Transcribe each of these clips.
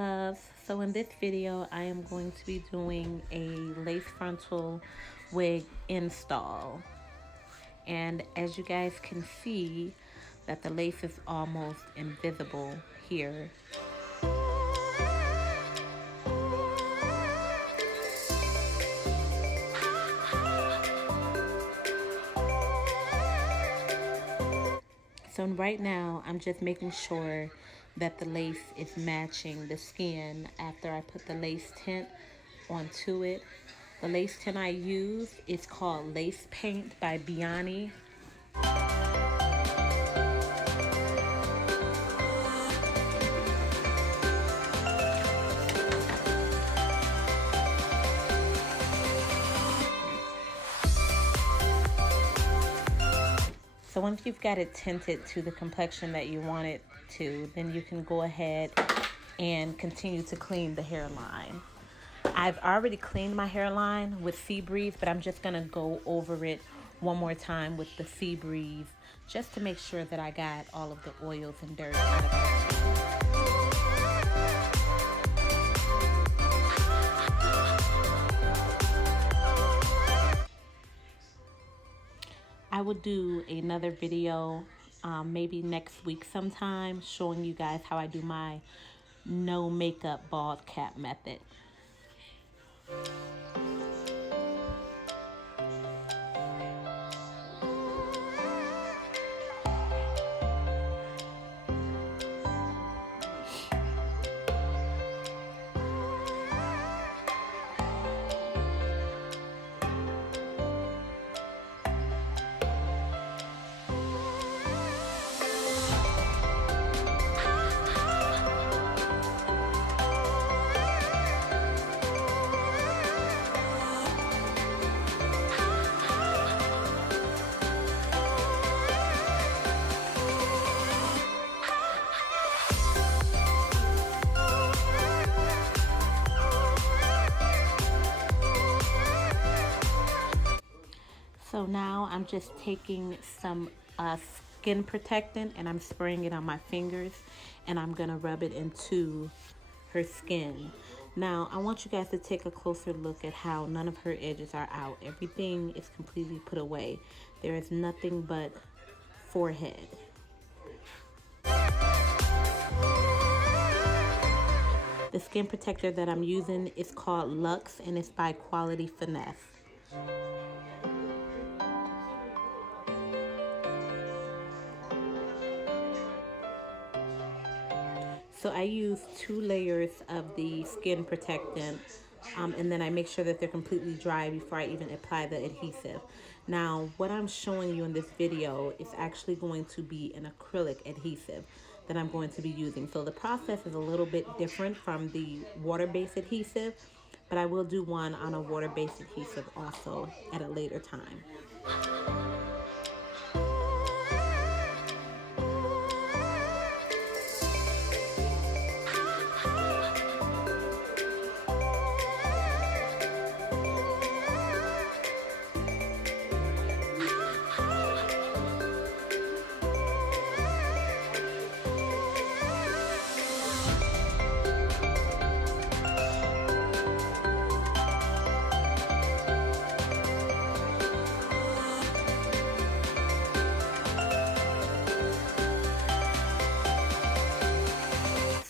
loves. So in this video I am going to be doing a lace frontal wig install, and as you guys can see that the lace is almost invisible here. So right now I'm just making sure that the lace is matching the skin after I put the lace tint onto it. The lace tint I use is called Lace Paint by Beyani. So once you've got it tinted to the complexion that you want it to, then you can go ahead and continue to clean the hairline. I've already cleaned my hairline with Sea Breeze, but I'm just gonna go over it one more time with the Sea Breeze just to make sure that I got all of the oils and dirt out of it. I will do another video maybe next week sometime showing you guys how I do my no makeup bald cap method. So now I'm just taking some skin protectant and I'm spraying it on my fingers, and I'm gonna rub it into her skin. Now I want you guys to take a closer look at how none of her edges are out. Everything is completely put away. There is nothing but forehead. The skin protector that I'm using is called Luxe and it's by Quality Finesse. So I use 2 layers of the skin protectant, and then I make sure that they're completely dry before I even apply the adhesive. Now, what I'm showing you in this video is actually going to be an acrylic adhesive that I'm going to be using. So the process is a little bit different from the water-based adhesive, but I will do one on a water-based adhesive also at a later time.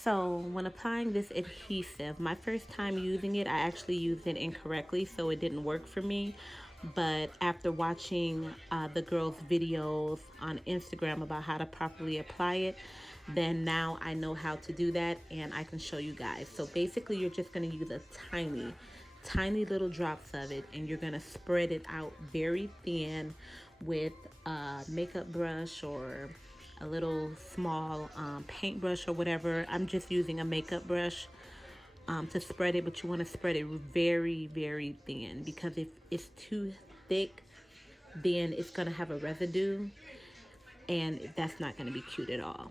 So when applying this adhesive, my first time using it, I actually used it incorrectly, so it didn't work for me. But after watching the girls' videos on Instagram about how to properly apply it, then now I know how to do that and I can show you guys. So basically you're just going to use a tiny little drops of it, and you're going to spread it out very thin with a makeup brush or a little small paintbrush or whatever. I'm just using a makeup brush to spread it, but you want to spread it very, very thin, because if it's too thick, then it's going to have a residue, and that's not going to be cute at all.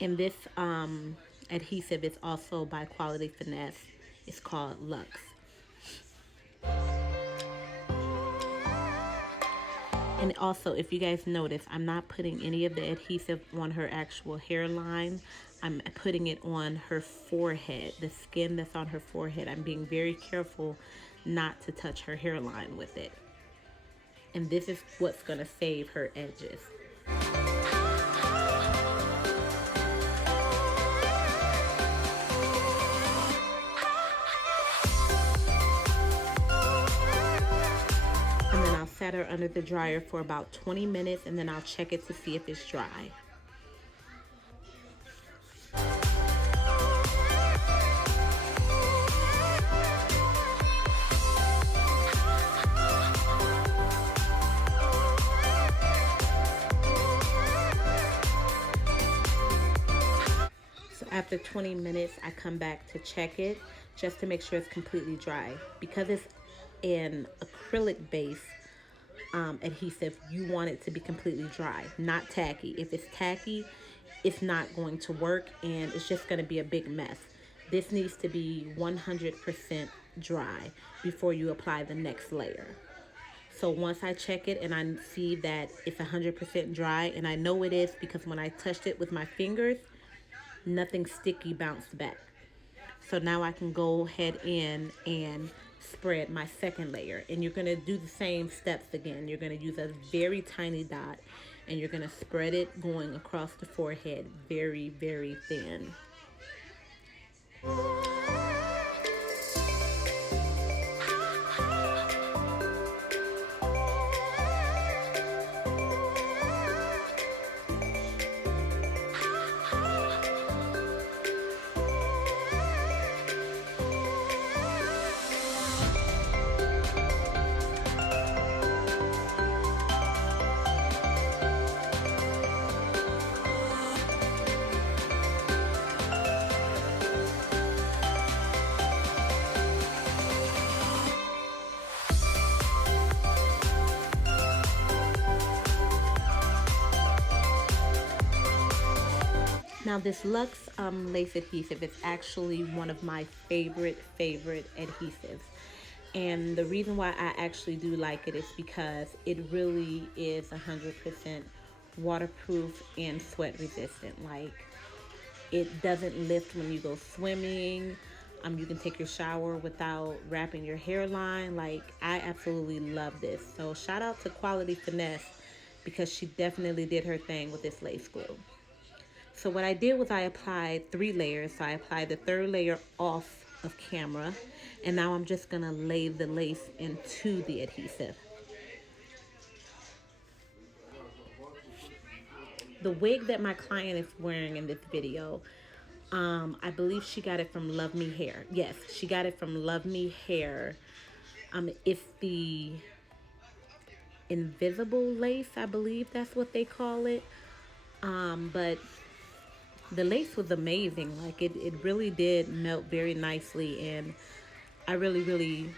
And this adhesive is also by Quality Finesse. It's called Luxe. And also, if you guys notice, I'm not putting any of the adhesive on her actual hairline. I'm putting it on her forehead, the skin that's on her forehead. I'm being very careful not to touch her hairline with it. And this is what's gonna save her edges. Set her under the dryer for about 20 minutes, and then I'll check it to see if it's dry. So after 20 minutes, I come back to check it just to make sure it's completely dry. Because it's an acrylic base, adhesive, you want it to be completely dry, not tacky. If it's tacky, it's not going to work and it's just going to be a big mess. This needs to be 100% dry before you apply the next layer. So once I check it and I see that it's 100% dry, and I know it is because when I touched it with my fingers, nothing sticky bounced back. So now I can go ahead in and spread my second layer, and you're going to do the same steps again. You're going to use a very tiny dot and you're going to spread it going across the forehead very, very thin. Now this Luxe lace adhesive is actually one of my favorite adhesives. And the reason why I actually do like it is because it really is 100% waterproof and sweat resistant. Like, it doesn't lift when you go swimming. You can take your shower without wrapping your hairline. Like, I absolutely love this. So shout out to Quality Finesse, because she definitely did her thing with this lace glue. So what I did was I applied 3 layers. So I applied the 3rd layer off of camera, and now I'm just gonna lay the lace into the adhesive. The wig that my client is wearing in this video, I believe she got it from Luvme Hair. Yes, she got it from Luvme Hair. It's the invisible lace, I believe that's what they call it. But the lace was amazing. Like, it really did melt very nicely, and I really,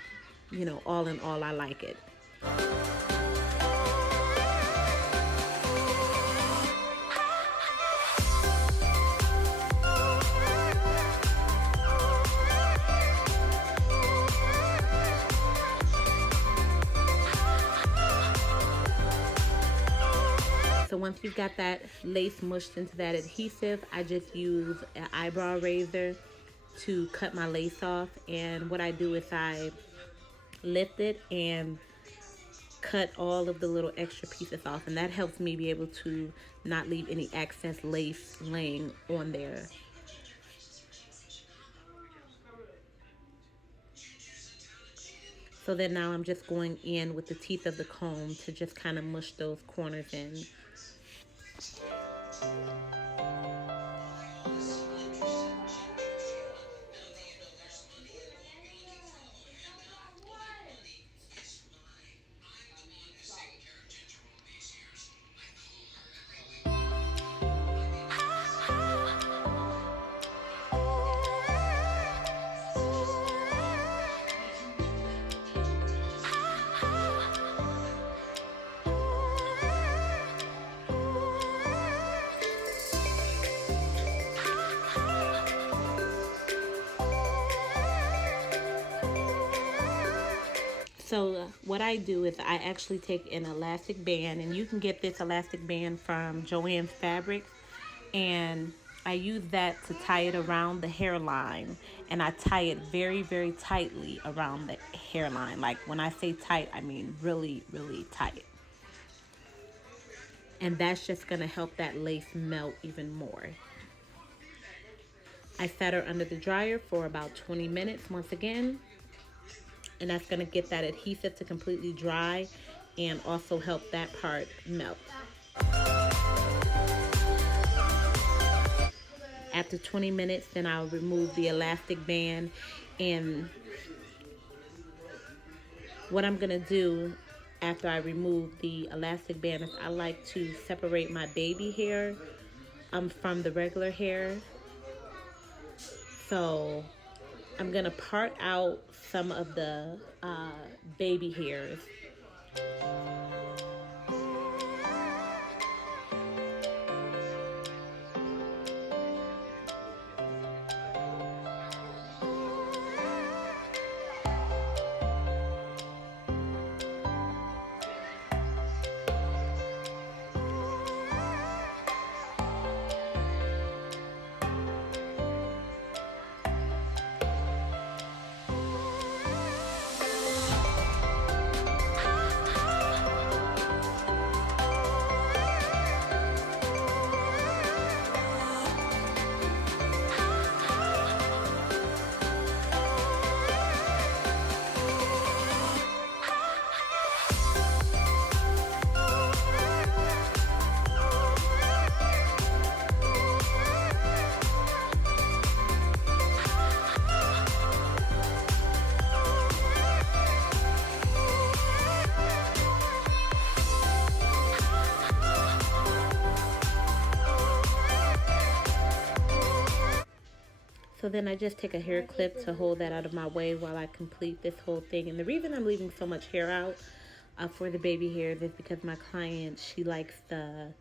you know, all in all, I like it. So once you've got that lace mushed into that adhesive, I just use an eyebrow razor to cut my lace off. And what I do is I lift it and cut all of the little extra pieces off. And that helps me be able to not leave any excess lace laying on there. So then now I'm just going in with the teeth of the comb to just kind of mush those corners in. So what I do is I actually take an elastic band, and you can get this elastic band from Joann's Fabrics, and I use that to tie it around the hairline, and I tie it very, very tightly around the hairline. Like when I say tight, I mean really, really tight. And that's just gonna help that lace melt even more. I set her under the dryer for about 20 minutes once again, and that's gonna get that adhesive to completely dry and also help that part melt. After 20 minutes, then I'll remove the elastic band, and what I'm gonna do after I remove the elastic band is I like to separate my baby hair from the regular hair. So I'm gonna part out some of the baby hairs. So then I just take a hair clip to hold that out of my way while I complete this whole thing. And the reason I'm leaving so much hair out for the baby hairs is because my client, she likes the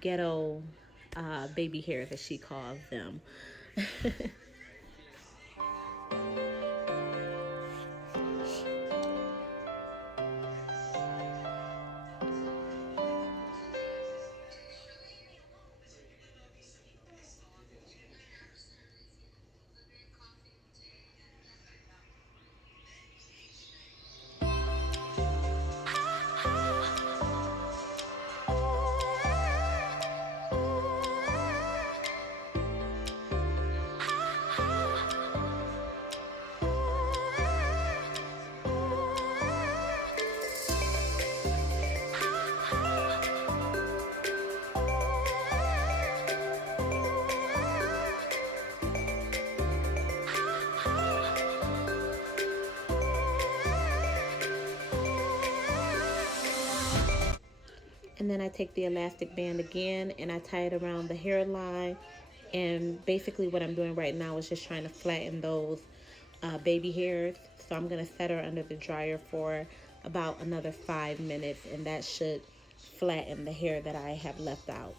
ghetto baby hairs, as she calls them. And then I take the elastic band again and I tie it around the hairline. And basically what I'm doing right now is just trying to flatten those baby hairs. So I'm going to set her under the dryer for about another 5 minutes, and that should flatten the hair that I have left out.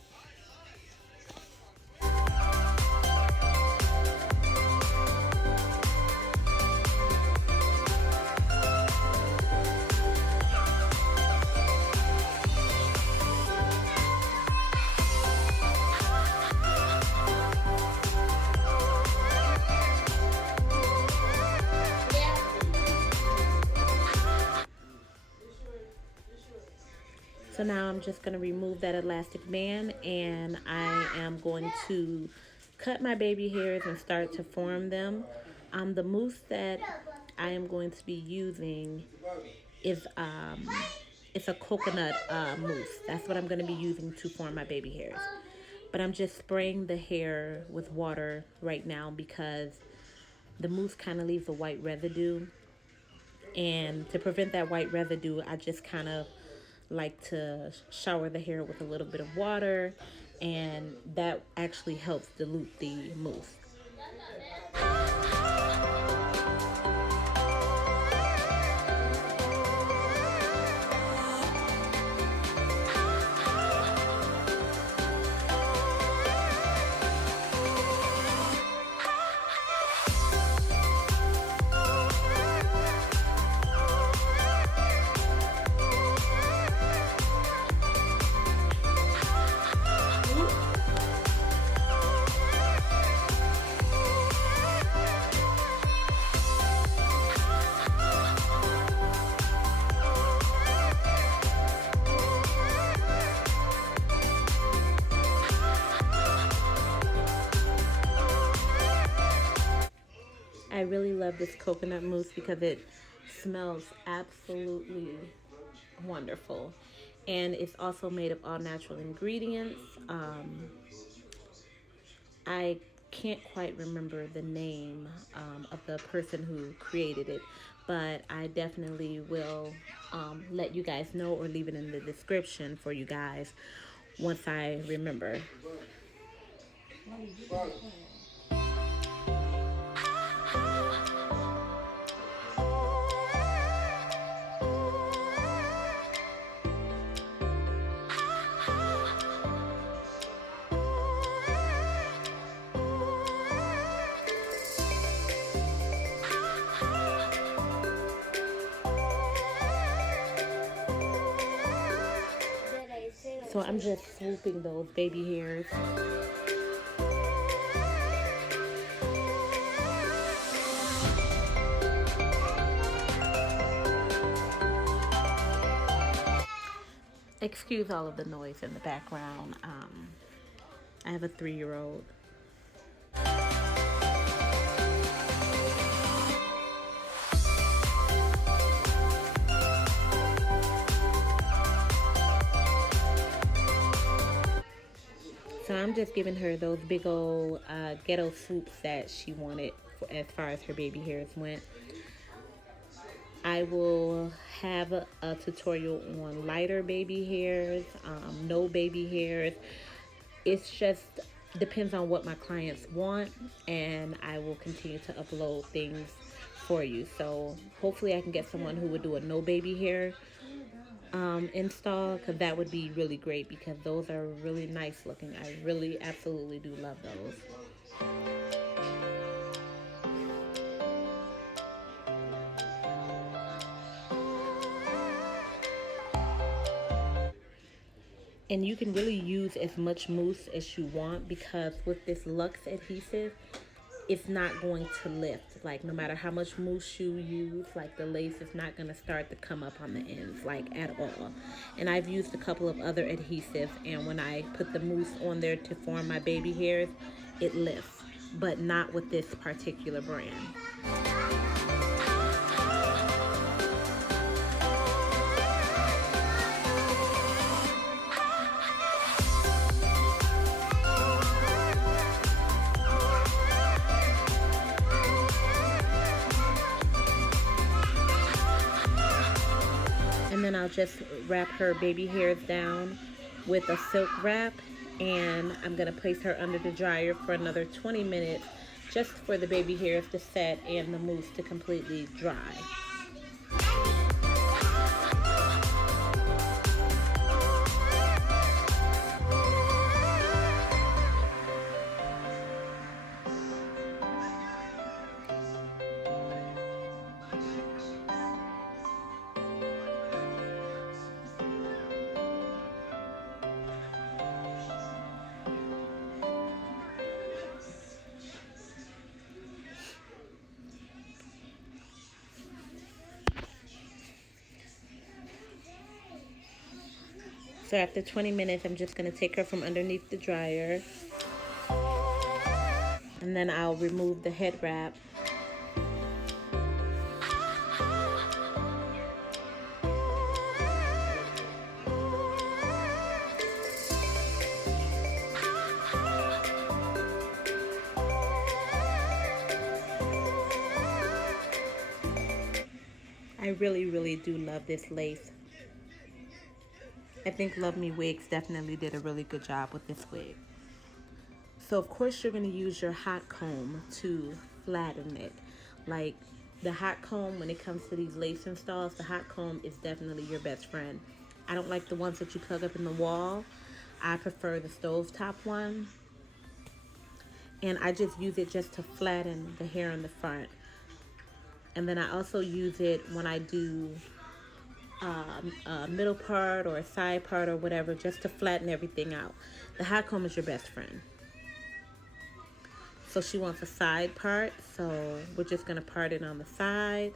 So now I'm just going to remove that elastic band, and I am going to cut my baby hairs and start to form them. The mousse that I am going to be using is it's a coconut mousse. That's what I'm going to be using to form my baby hairs. But I'm just spraying the hair with water right now because the mousse kind of leaves a white residue. And to prevent that white residue, I just kind of like to shower the hair with a little bit of water, and that actually helps dilute the mousse. I really love this coconut mousse because it smells absolutely wonderful. And it's also made of all natural ingredients. I can't quite remember the name of the person who created it, but I definitely will let you guys know or leave it in the description for you guys once I remember. So I'm just swooping those baby hairs. Excuse all of the noise in the background. I have a 3-year-old. So I'm just giving her those big old ghetto swoops that she wanted as far as her baby hairs went. I will have a tutorial on lighter baby hairs, no baby hairs. It's just depends on what my clients want, and I will continue to upload things for you. So hopefully I can get someone who would do a no baby hair install, because that would be really great, because those are really nice looking. I really absolutely do love those. And you can really use as much mousse as you want, because with this Luxe adhesive, it's not going to lift. Like, no matter how much mousse you use, like, the lace is not going to start to come up on the ends, like, at all. And I've used a couple of other adhesives, and when I put the mousse on there to form my baby hairs, it lifts, but not with this particular brand. And then I'll just wrap her baby hairs down with a silk wrap, and I'm going to place her under the dryer for another 20 minutes just for the baby hairs to set and the mousse to completely dry. So after 20 minutes, I'm just going to take her from underneath the dryer, and then I'll remove the head wrap. I really do love this lace. I think Luvme Wigs definitely did a really good job with this wig. So of course you're going to use your hot comb to flatten it. Like, the hot comb, when it comes to these lace installs, the hot comb is definitely your best friend. I don't like the ones that you plug up in the wall. I prefer the stovetop one. And I just use it just to flatten the hair in the front. And then I also use it when I do a middle part or a side part or whatever, just to flatten everything out. The hot comb is your best friend. So she wants a side part, so we're just going to part it on the side.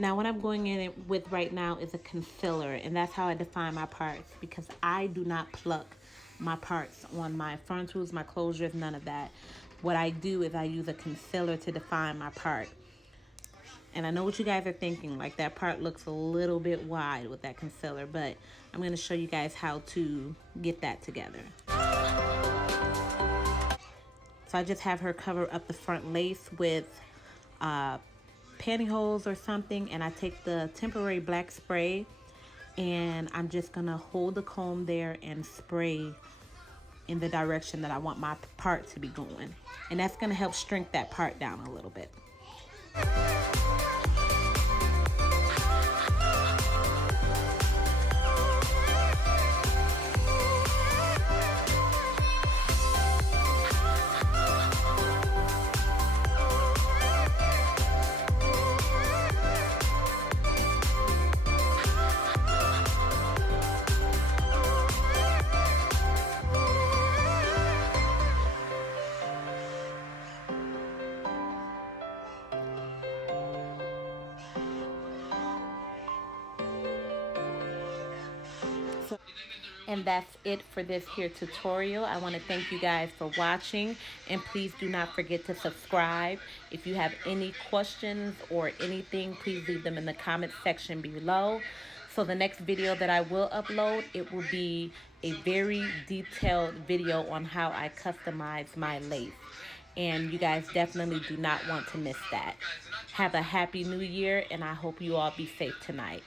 Now what I'm going in with right now is a concealer, and that's how I define my parts, because I do not pluck my parts on my frontals, my closures, none of that. What I do is I use a concealer to define my part. And I know what you guys are thinking, like that part looks a little bit wide with that concealer, but I'm going to show you guys how to get that together. So I just have her cover up the front lace with pantyhose or something, and I take the temporary black spray, and I'm just gonna hold the comb there and spray in the direction that I want my part to be going, and that's gonna help shrink that part down a little bit. And that's it for this here tutorial. I want to thank you guys for watching, and please do not forget to subscribe. If you have any questions or anything, please leave them in the comment section below. So the next video that I will upload, it will be a very detailed video on how I customize my lace, and you guys definitely do not want to miss that. Have a happy new year, and I hope you all be safe tonight.